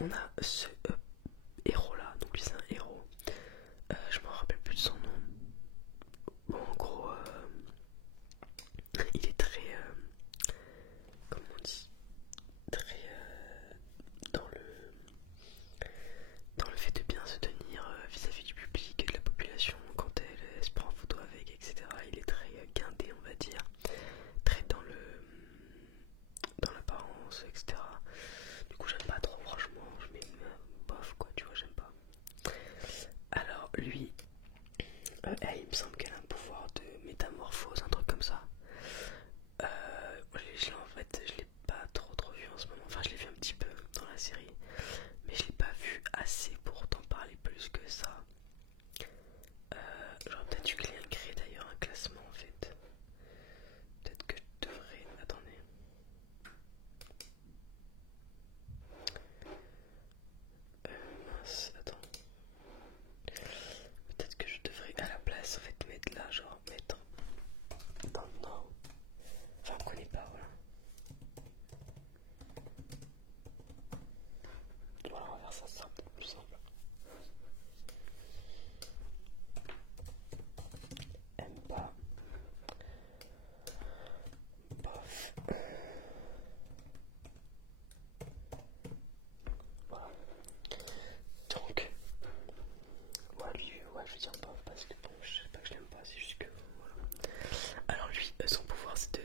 on a ce héros là, donc lui c'est un héros. Je me rappelle plus de son nom. Bon, en gros, il est très, comment on dit, très dans le fait de bien se tenir vis-à-vis du public et de la population quand elle se prend en photo avec, etc. Il est très guindé, on va dire, très dans l'apparence, etc. Du coup, j'aime pas trop, franchement, je mets bof quoi, tu vois, j'aime pas. Alors, lui, elle, il me semble qu'elle a un pouvoir de métamorphose, un truc comme ça. En fait, je l'ai pas trop vu en ce moment. Enfin, je l'ai vu un petit peu dans la série, mais je l'ai pas vu assez pour t'en parler plus que ça. J'aurais peut-être dû créer d'ailleurs un classement en fait. Peut-être que je devrais. Attendez. Mince, attends. Peut-être que je devrais à la place en fait mettre là, genre mettre dans le nord. Enfin, on connaît pas, voilà. Voilà, on va faire ça, ça sera peut-être plus simple. Aime pas. Bof. Voilà. Donc, ouais, lui, ouais, je veux dire bof parce que bon, je sais pas que je l'aime pas, c'est juste que voilà. Alors lui, son pouvoir c'est de,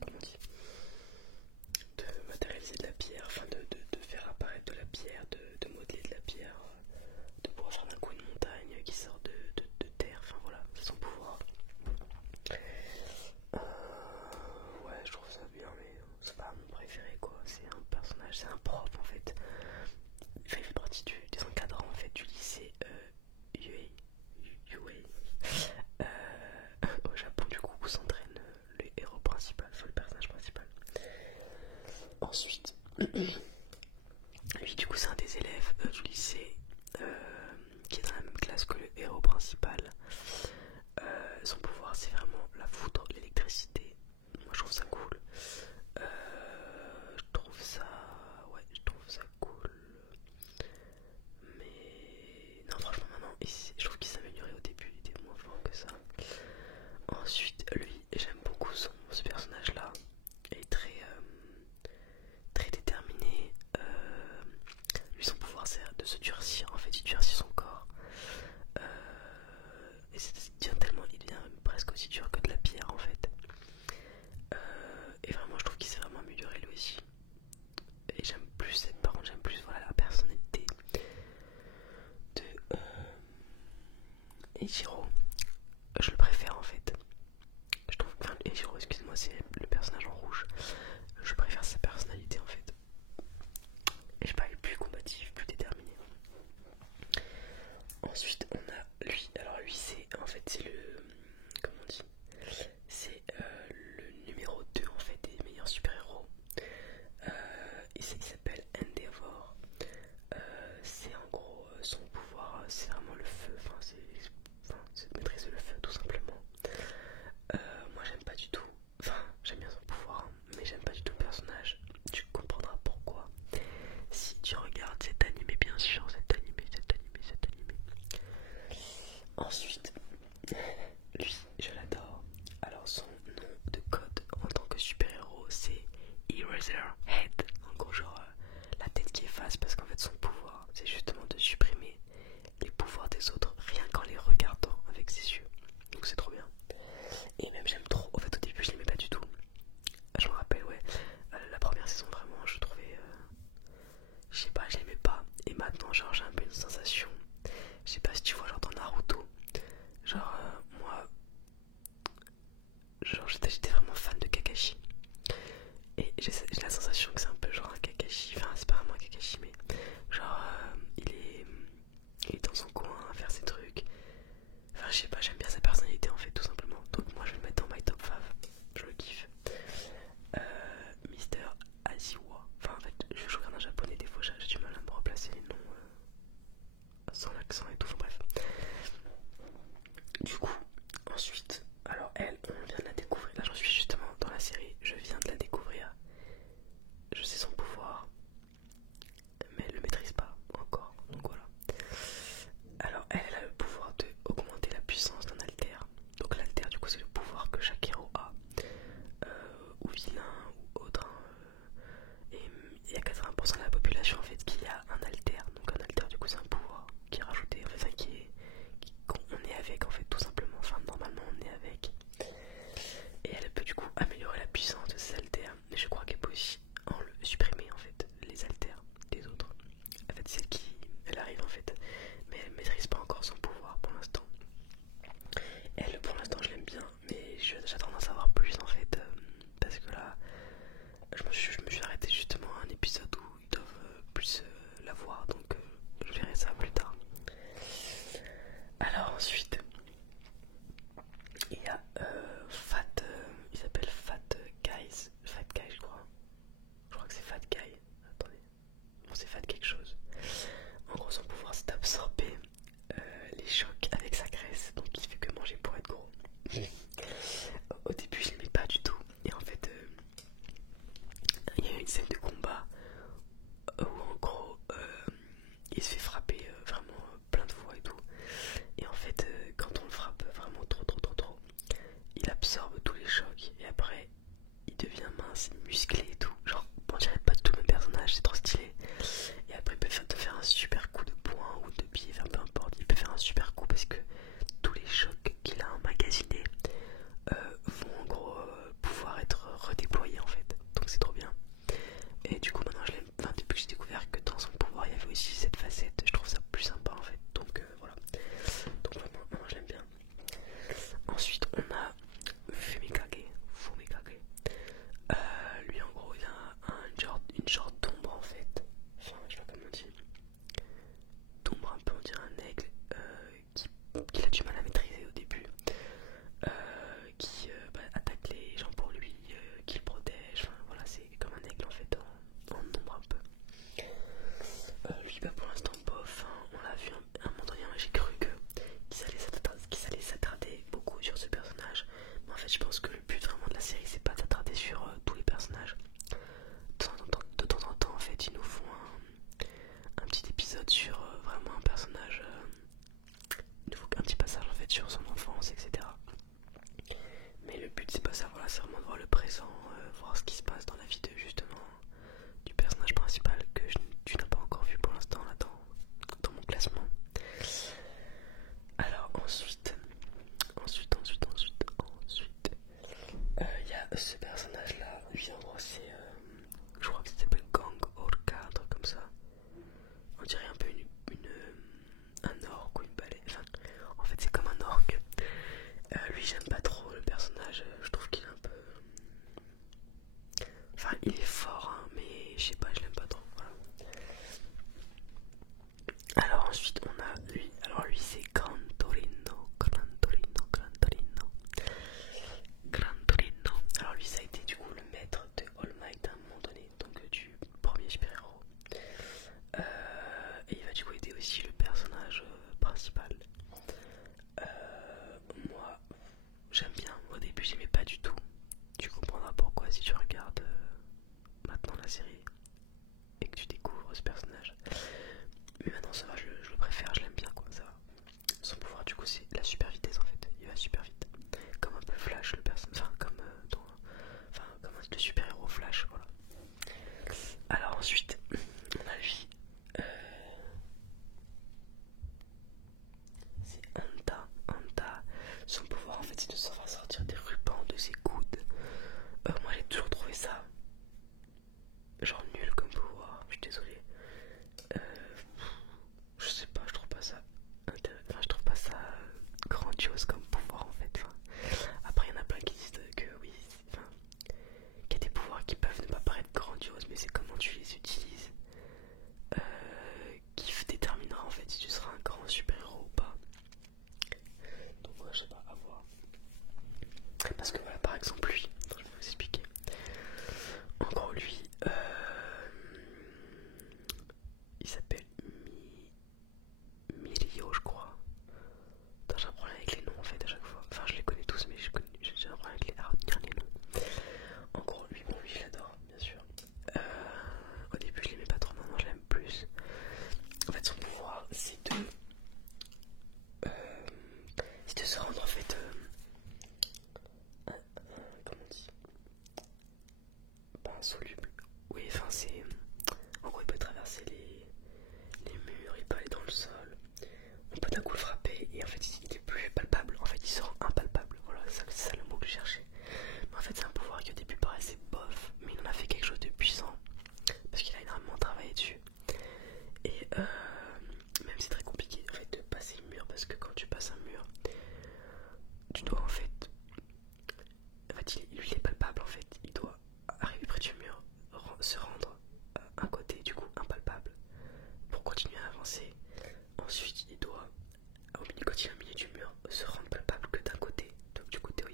comment on dit, de matérialiser de la pierre, enfin de faire apparaître de la pierre, de modeler de la pierre, de pouvoir faire d'un coup une montagne qui sort de terre, enfin voilà, c'est son pouvoir. Ouais, je trouve ça bien, mais c'est pas mon préféré quoi, c'est un personnage, c'est un prof en fait. Enfin, il fait partie des encadrants en fait du lycée Yuei. Au Japon du coup où s'entraîne le héros principal, enfin le personnage principal. Ensuite, lui du coup c'est un des élèves du lycée qui est dans la même classe que le héros principal. Son pouvoir c'est vraiment la foudre, l'électricité. Moi je trouve ça cool. Je trouve ça cool. Mais non, franchement, maintenant, je trouve qu'il s'est amélioré au début, il était moins fort que ça. Ensuite, lui, j'aime beaucoup ce personnage-là. Il est très déterminé, y a il s'appelle Fat Guy je crois que c'est Fat Guy, attendez, bon c'est Fat quelque chose. En gros son pouvoir c'est d'absorber les chocs avec sa graisse, donc il fait que manger pour être gros. Au début je l'aimais pas du tout, et en fait il y a eu une scène de combat où en gros il se fait frapper vraiment plein de fois et tout, et en fait quand on le frappe vraiment trop, il absorbe tous les chocs et après il devient mince, musclé et tout, genre on dirait pas tout le même personnage, c'est trop stylé. Et après il peut te faire un super coup de poing ou de pied, enfin peu importe, il peut faire un super coup parce que tous les chocs qu'il a emmagasinés vont en gros pouvoir être redéployés en fait, donc c'est trop bien. Et du coup maintenant je l'aime, enfin depuis que j'ai découvert que dans son pouvoir il y avait aussi cette facette, je trouve ça plus sympa en fait, donc voilà, donc vraiment maintenant je l'aime bien. Ensuite on a Fumikage. Lui en gros il a une genre d'ombre en fait, enfin je sais pas comment on dit, d'ombre un peu, on dirait un aigle qu'il a du mal à maîtriser au début, qui attaque les gens pour lui, qui le protège, enfin voilà, c'est comme un aigle en fait en ombre un peu. Lui pour l'instant bof, hein, on l'a vu à un moment donné, j'ai cru qu'ils allaient s'attarder beaucoup sur ce personnage, mais en fait je pense que le but vraiment de la série c'est pas d'attarder sur tous les personnages. De temps en temps en fait ils nous font un petit épisode sur vraiment un personnage, il nous faut un petit passage en fait sur son enfance, etc. Mais le but c'est pas ça, voilà, c'est vraiment de voir le présent, voir ce qui se passe dans la vie de justement du personnage principal que tu n'as pas encore vu pour l'instant là dans mon classement. Alors ensuite, il y a ce personnage là, lui en gros c'est, je crois que ça s'appelle Gang Orca, un truc comme ça. On dirait un peu un orc ou une baleine, enfin, en fait c'est comme un orc. Lui j'aime pas trop le personnage, je trouve qu'il est un peu... Enfin il est fort hein, mais je sais pas, je l'aime pas trop, voilà. Alors ensuite on a lui, alors lui c'est Gran Torino. Alors lui ça a été du coup le maître de All Might à un moment donné, donc du premier super héros. Et il va du coup aider aussi le personnage principal. Moi j'aime bien, au début j'aimais pas du tout. Tu comprendras pourquoi si tu regardes maintenant la série et que tu découvres ce personnage. Mais maintenant ça va, je le préfère, je l'aime bien quoi, ça va. Son pouvoir du coup c'est la super vitesse en fait, il va super vite. Comme un peu Flash le personnage, enfin comme comme le super héros Flash, voilà. Alors ensuite, on a lui. C'est Anta. Son pouvoir en fait c'est de savoir sortir des rubans de ses coudes. Moi j'ai toujours trouvé ça genre nul comme pouvoir, je suis désolé. Je sais pas, je trouve pas ça je trouve pas ça grandiose comme pouvoir en fait. Après il y en a plein qui disent que oui, qu'il y a des pouvoirs qui peuvent ne pas paraître grandioses, mais c'est comment tu les utilises qui déterminera en fait si tu seras un grand super héros ou pas. Donc ouais, je sais pas, à voir. Parce que voilà, par exemple lui, je vais vous expliquer. En gros lui, il s'appelle Mirio je crois. J'ai un problème avec les noms en fait à chaque fois. Enfin je les connais tous mais j'ai un problème avec à retenir les noms. En gros lui, bon lui je l'adore bien sûr. Au début je l'aimais pas trop, maintenant je l'aime plus. En fait son pouvoir c'est de se rendre en fait comment on dit, pas insoluble. Oui enfin c'est, en gros il peut traverser les murs, il peut aller dans le sol. On peut d'un coup le frapper et en fait il est plus palpable, en fait il se rend impalpable, voilà c'est ça le mot que je cherchais. Mais en fait c'est un pouvoir qui au début paraissait bof, mais il en a fait quelque chose de puissant parce qu'il a énormément travaillé dessus. Et même c'est très compliqué en fait de passer le mur, parce que quand tu passes un mur tu dois en fait lui il est palpable en fait, il doit arriver près du mur, se rendre à un côté du coup impalpable pour continuer à avancer. Ensuite il doit, quand il est au milieu du mur, se rendre palpable que d'un côté, donc du coup t'es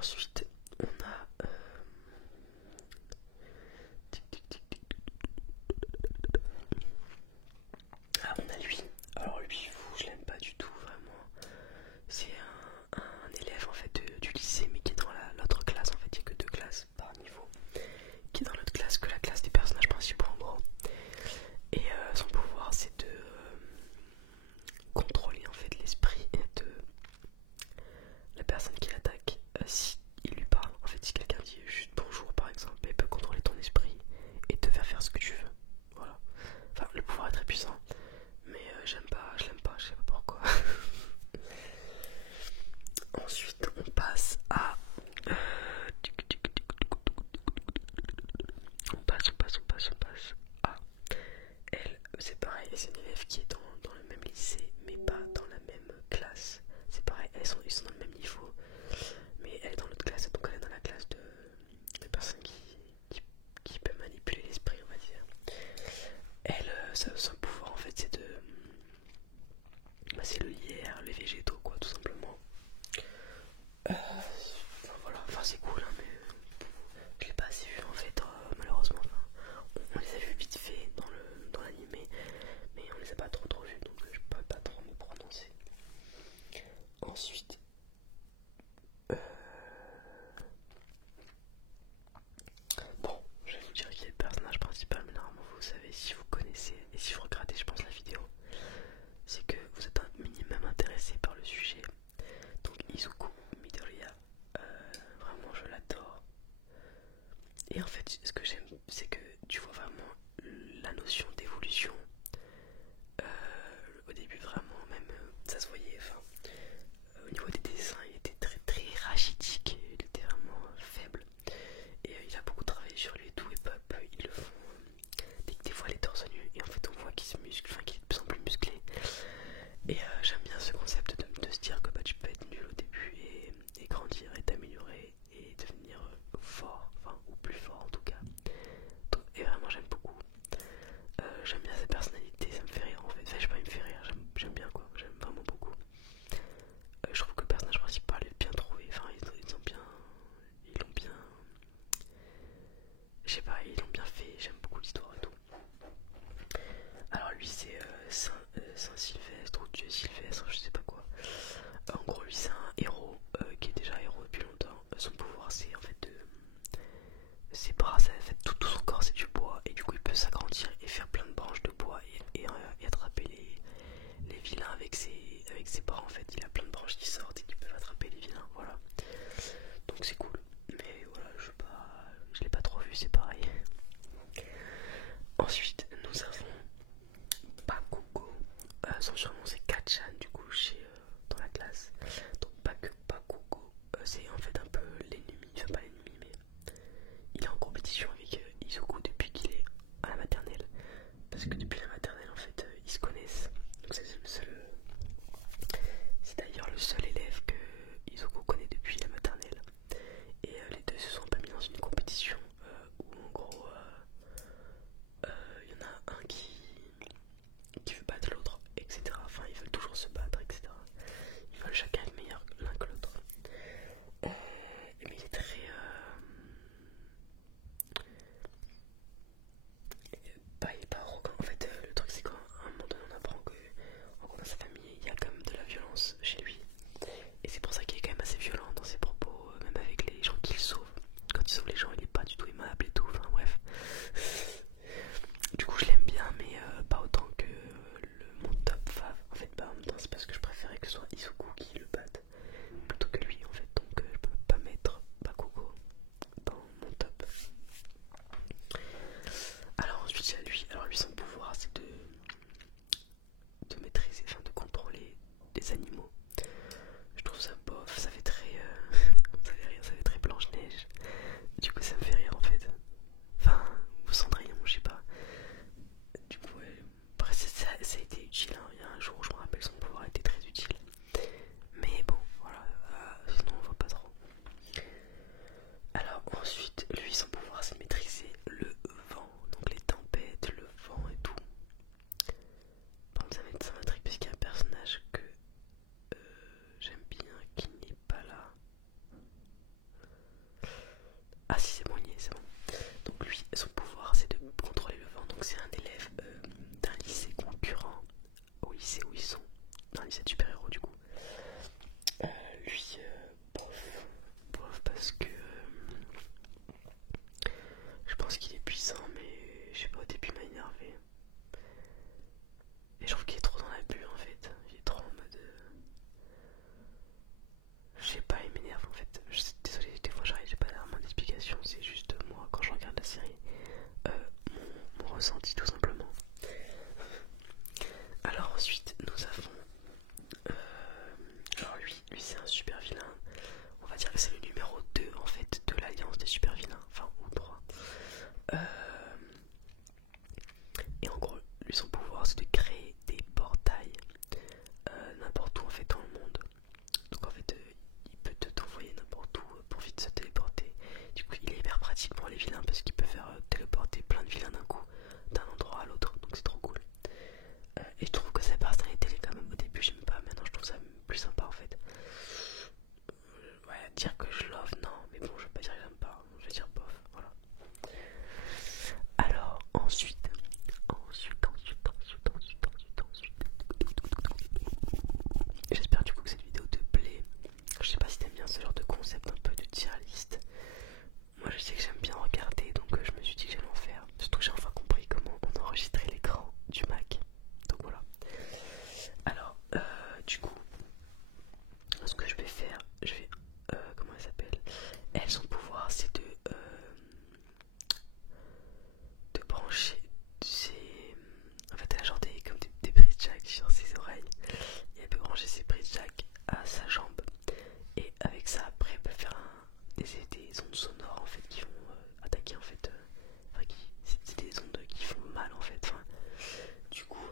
Ensuite, on a on a lui. Alors lui, je l'aime pas du tout vraiment. C'est un élève en fait du lycée, mais qui est dans l'autre classe. En fait, il n'y a que 2 classes par niveau, qui est dans l'autre classe que la classe des personnages principaux en gros. Et son pouvoir, c'est de contrôler en fait l'esprit de la personne qui l'attaque. Si il lui parle, en fait, si quelqu'un dit juste bonjour par exemple, il peut contrôler ton esprit et te faire faire ce que tu veux. Voilà. Enfin, le pouvoir est très puissant, mais j'aime pas, je l'aime pas, je sais pas pourquoi. Ensuite, on passe à. On passe à. Elle, c'est pareil, c'est une élève qui est dans le même lycée, mais pas dans la même classe. C'est pareil, ils sont dans le même niveau, mais elle est dans pratique pour les vilains parce qu'il peut faire téléporter plein de vilains d'un coup, d'un endroit à l'autre, donc c'est trop cool. Et je trouve que sa personnalité, quand même, au début j'aime pas, maintenant je trouve ça plus sympa en fait. Ouais, dire que je love, non, mais bon, je vais pas dire que j'aime pas, je vais dire bof, voilà. Alors, ensuite, j'espère du coup que cette vidéo te plaît. Je sais pas si t'aimes bien ce genre de concept un peu de tier list. Moi je sais que j'aime bien regarder, donc je me suis dit que j'allais en faire. Surtout que j'ai enfin compris comment on enregistrait l'écran du Mac. Donc voilà. Alors, du coup, ce que je vais faire, je vais... comment elle s'appelle? Elle, son pouvoir, c'est de brancher ses... En fait, elle a genre comme des prises jack sur ses oreilles. Et elle peut brancher ses prises jack à sa jambe. Et avec ça, après, elle peut faire des ondes sonores en fait qui vont attaquer en fait. Enfin, c'est des ondes qui font mal en fait. Enfin, du coup,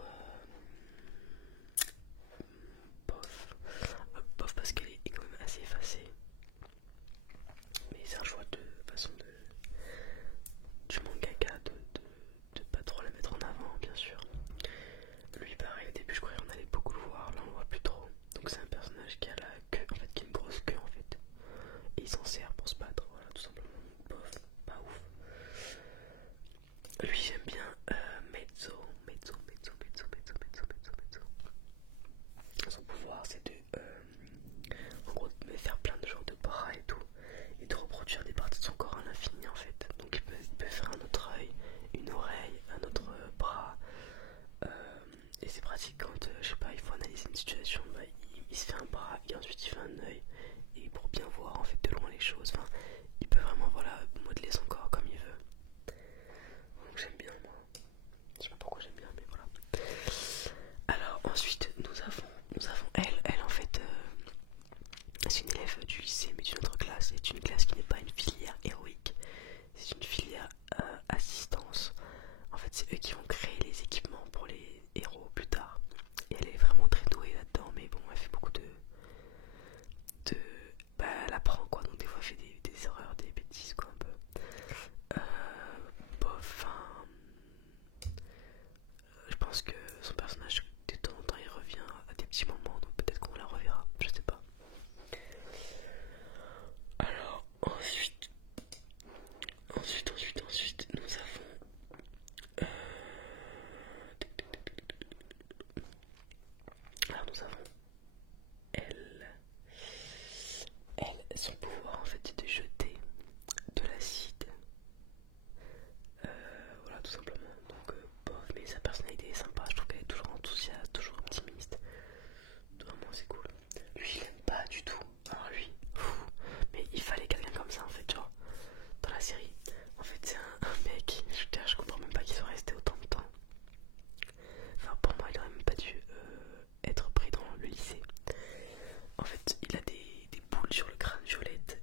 bof. Bof parce qu'elle est quand même assez effacée. Mais c'est un choix de façon du mangaka de pas trop la mettre en avant, bien sûr. Lui, pareil, au début, je croyais qu'on allait beaucoup le voir. Là, on le voit plus trop. Donc, c'est un personnage qui a la queue, en fait, qui a une grosse queue en fait. Et il s'en sert pour se battre, voilà, tout simplement. Bof, pas ouf. Lui, j'aime bien Mezzo. Son pouvoir, c'est en gros, de faire plein de genres de bras et tout, et de reproduire des parties de son corps à l'infini en fait. Donc il peut faire un autre œil, une oreille, un autre bras. Et c'est pratique quand, je sais pas, il faut analyser une situation, bah, il se fait un bras et ensuite il fait un œil. Et pour bien voir en fait de loin les choses, enfin, il peut vraiment voilà, modeler son corps comme il veut. Donc j'aime bien moi. Je sais pas pourquoi j'aime bien mais voilà. Alors ensuite nous avons elle en fait c'est une élève du lycée mais d'une autre classe. C'est une classe qui n'est pas une filière héroïque, c'est une filière assistance. En fait c'est eux qui vont créer les équipements pour les héros plus tard. Et elle est vraiment très douée là-dedans mais bon elle fait beaucoup de bah elle apprend quoi, donc des fois elle fait des erreurs, des bêtises quoi un peu. Bof, enfin, je pense que son personnage de temps en temps il revient à des petits moments donc peut-être qu'on la reverra, je sais pas. Alors ensuite nous avons alors nous avons elle son pouvoir en fait c'est de jeter de l'acide. Voilà tout simplement. Donc bof, mais sa personnalité est sympa, je trouve qu'elle est toujours enthousiaste, toujours optimiste. Vraiment c'est cool. Lui il aime pas du tout. Alors lui, mais il fallait quelqu'un comme ça en fait, genre dans la série. En fait c'est un mec, je comprends même pas qu'il soit resté autant de temps. Enfin pour moi il aurait même pas dû être pris dans le lycée. En fait il a des boules sur le crâne violettes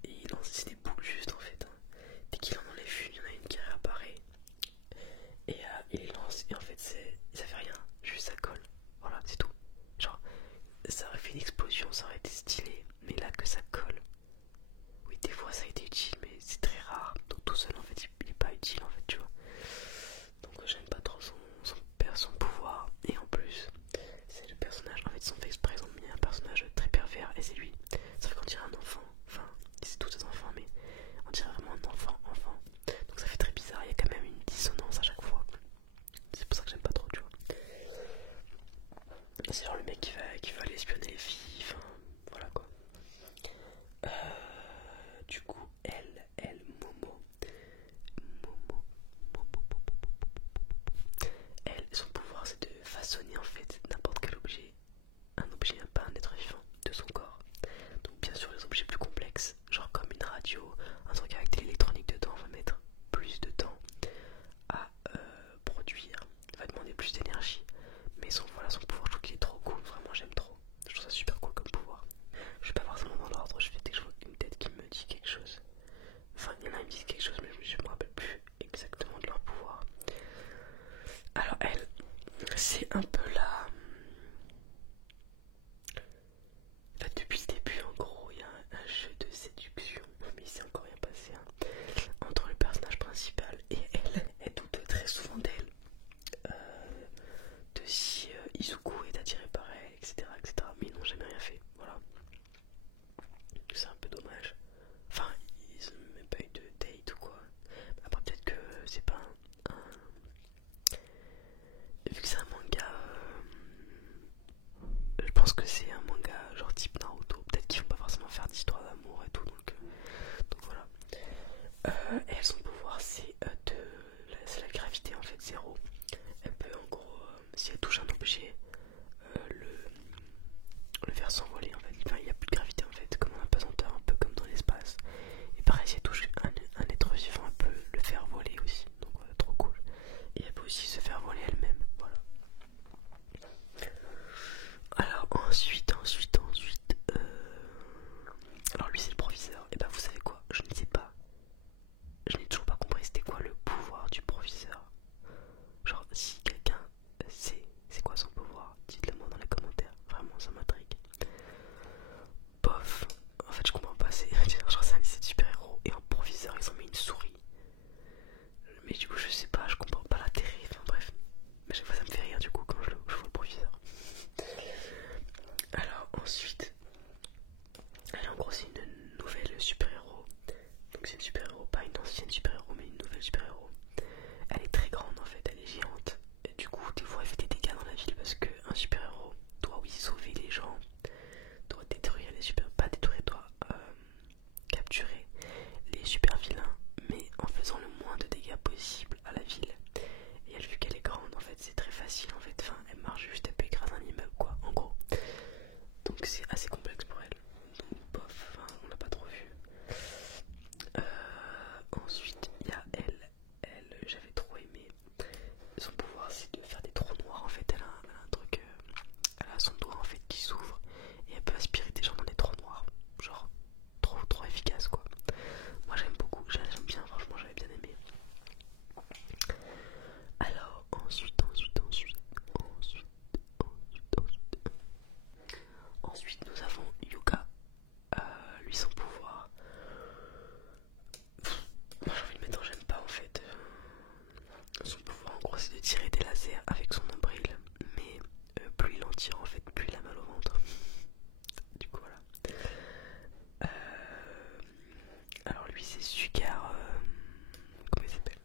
et tout, donc voilà. Et son pouvoir c'est la gravité en fait, zéro. Elle peut en gros, si elle touche un objet, le faire s'envoler en fait. Enfin, il n'y a plus de gravité en fait, comme en apesanteur, un peu comme dans l'espace. Et pareil, si elle touche un être vivant, elle peut le faire voler aussi. Donc voilà, trop cool. Et elle peut aussi se faire voler elle-même. Voilà. Alors ensuite. Alors lui c'est le proviseur. Et bah vous savez quoi? Je ne sais pas. Je n'ai toujours pas compris c'était quoi le pouvoir du proviseur. Genre si quelqu'un sait c'est quoi son pouvoir, dites-le moi dans les commentaires. Vraiment ça m'intrigue. Bof. En fait je comprends pas. C'est genre c'est un lycée de super-héros et en proviseur ils ont mis une souris. Mais du coup je sais pas, je comprends pas l'intérêt. Enfin bref. Mais chaque fois ça me fait rire du coup quand je vois le proviseur. Alors ensuite, elle en gros c'est une nouvelle super-héros. Donc c'est une super-héros, pas une ancienne super-héros mais une nouvelle super-héros. Elle est très grande en fait, elle est géante. Et du coup des fois elle fait des dégâts dans la ville parce qu'un super-héros doit oui sauver les gens, doit détruire les super... pas détruire, doit capturer les super vilains, mais en faisant le moins de dégâts possible à la ville. Et elle, vu qu'elle est grande en fait c'est très facile en fait, enfin elle marche juste, elle peut écraser un immeuble quoi en gros. Donc c'est assez complexe pour elle. Donc bof, enfin, on l'a pas trop vu. Ensuite il y a elle j'avais trop aimé. Son pouvoir c'est de faire des trous noirs en fait. Elle a un truc, elle a son doigt en fait qui s'ouvre et elle peut aspirer des gens dans des trous noirs. Genre trop efficace quoi. Moi j'aime beaucoup, j'aime bien, franchement j'avais bien aimé. Alors ensuite nous avons Yuka. Lui son pouvoir. Moi j'ai envie de mettre en j'aime pas en fait. Son pouvoir en gros c'est de tirer des lasers avec son nombril. Mais plus il en tire en fait, plus il a mal au ventre. Du coup voilà. Alors lui c'est Sugar. Comment il s'appelle?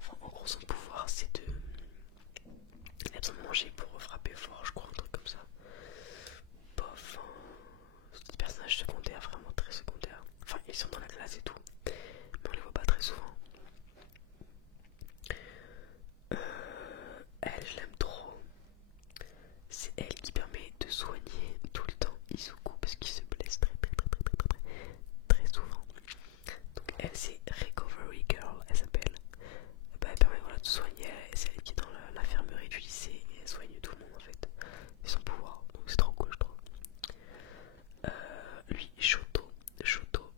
Enfin en gros son pouvoir c'est de... Il a besoin de manger pour frapper fort, je crois, un truc comme ça. Bof, hein. C'est des personnages secondaires, vraiment très secondaires. Enfin, ils sont dans la classe et tout, mais on les voit pas très souvent. Elle, je l'aime trop. C'est elle qui permet de soigner tout le temps Izuku parce qu'il se blesse très souvent. Donc elle, c'est Recovery Girl, elle s'appelle. Bah, elle permet voilà, de soigner, c'est elle qui est dans l'infirmerie du lycée et elle soigne tout le monde en fait. Et son pouvoir, donc c'est trop cool je trouve. Lui, Shoto,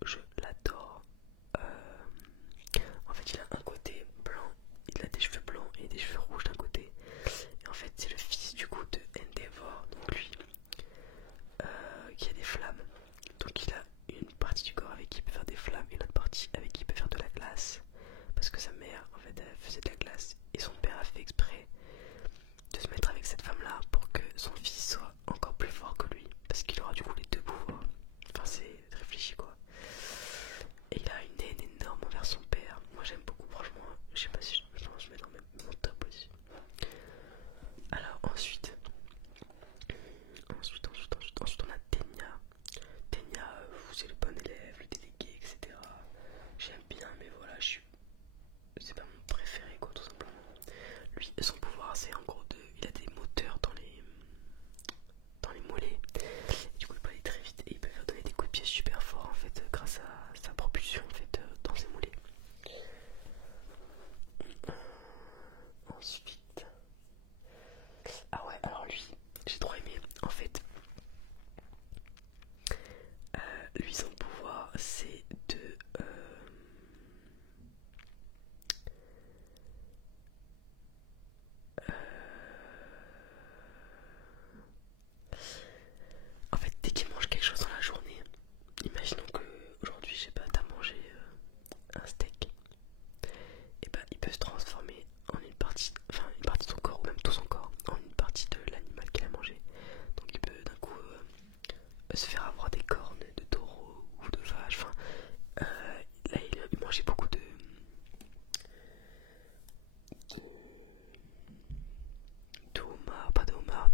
je l'adore. En fait il a un côté blanc, il a des cheveux blancs et des cheveux rouges d'un côté. Et en fait c'est le fils du coup de Endeavor, donc lui qui a des flammes. Donc il a une partie du corps avec qui il peut faire des flammes et une autre partie avec qui il peut faire de la glace. Parce que sa mère en fait elle faisait de la glace et son père a fait exprès de se mettre avec cette femme là pour que son fils soit encore plus fort que lui. Parce qu'il aura du coup les deux pouvoirs. Enfin c'est réfléchi quoi. Et il a une haine énorme envers son père. Moi j'aime beaucoup franchement. Je sais pas si je pense que je mets dans mon top aussi. Alors ensuite on a Tenya. Tenya, c'est le bon élève, le délégué, etc. J'aime bien mais voilà, c'est pas mon préféré quoi tout simplement. Lui, son pouvoir c'est en gros il a des moteurs dans les mollets. Et du coup il peut aller très vite et il peut faire donner des coups de pied super forts en fait grâce à sa propulsion en fait dans ses mollets. Ensuite, ah ouais alors lui j'ai trop aimé en fait. Lui son pouvoir c'est de en fait dès qu'il mange quelque chose dans la journée, imaginons que aujourd'hui je sais pas t'as mangé un steak, et bah il peut se transformer en une partie, enfin une partie de son corps ou même tout son corps en une partie de l'animal qu'il a mangé. Donc il peut d'un coup se faire avoir des cornes de taureau ou de vache. Enfin, là il mangeait beaucoup de homard, pas de homard,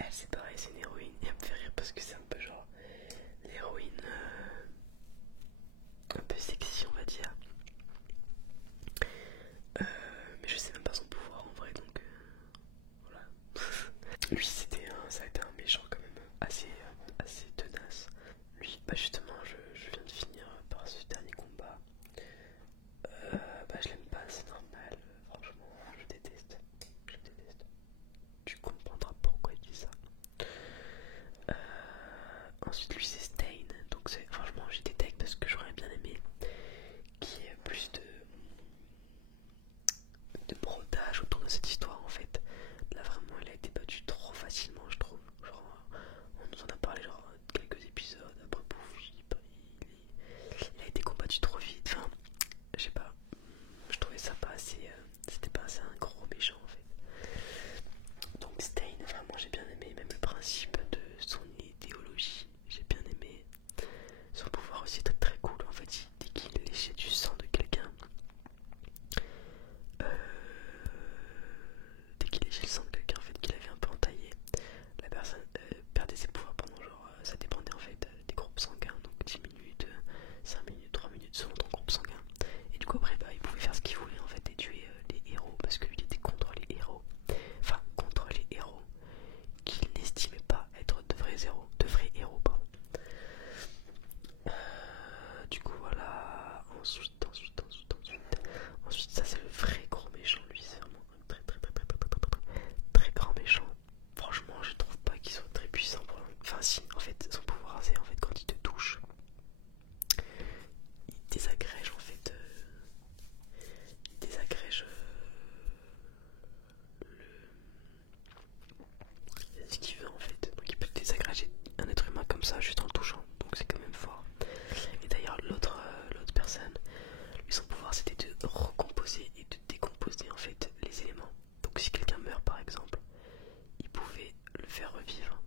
Elle c'est pareil, c'est une héroïne et elle me fait rire parce que c'est un peu genre l'héroïne un peu sexy on va dire. Mais je sais même pas son pouvoir en vrai donc voilà. Lui ça a été un méchant quand même assez tenace. Lui bah justement je viens de finir par ce dernier combat. Bah je l'aime pas, c'est normal, franchement je déteste. Je déteste. Tu comprendras pourquoi il dit ça. Ensuite lui c'est Stain, donc franchement j'ai des decks parce que j'aurais bien aimé qui est plus de brodage autour de cette histoire en fait. Là vraiment il a été battu trop facilement je trouve. Genre on nous en a parlé genre quelques épisodes, après pouf, il a été combattu trop vite. Enfin, je sais pas, je trouvais ça pas assez. C'était pas assez un gros méchant en fait. Donc Stain, vraiment j'ai bien aimé, même le principe de son idéologie, j'ai bien aimé. Son pouvoir aussi était très cool en fait, dès qu'il léchait du sang de quelqu'un, euh, dès qu'il léchait le sang de quelqu'un en fait qu'il avait un peu entaillé, la personne perdait ses pouvoirs pendant genre, ça dépendait en fait des groupes sanguins, donc 10 minutes, 5 minutes, 3 minutes selon ton groupe sanguin. Et du coup après bah, il pouvait faire ce qu'il voulait en fait et tuer les héros parce que lui il était contre les héros. Enfin contre les héros qu'il n'estimait pas être de vrais héros pardon. Du coup voilà, ensuite ça c'est le vrai gros méchant, lui c'est vraiment un très grand méchant. Franchement je trouve pas qu'il soit très puissant pour enfin si en fait son pouvoir c'est en fait quand il te touche, il désagrège en fait, il désagrège ce qu'il veut en fait, donc il peut désagréger un être humain comme ça juste en le touchant, donc c'est quand même fort. Et d'ailleurs l'autre personne, lui son pouvoir c'était de recomposer et de décomposer en fait les éléments. Donc si quelqu'un meurt par exemple, il pouvait le faire revivre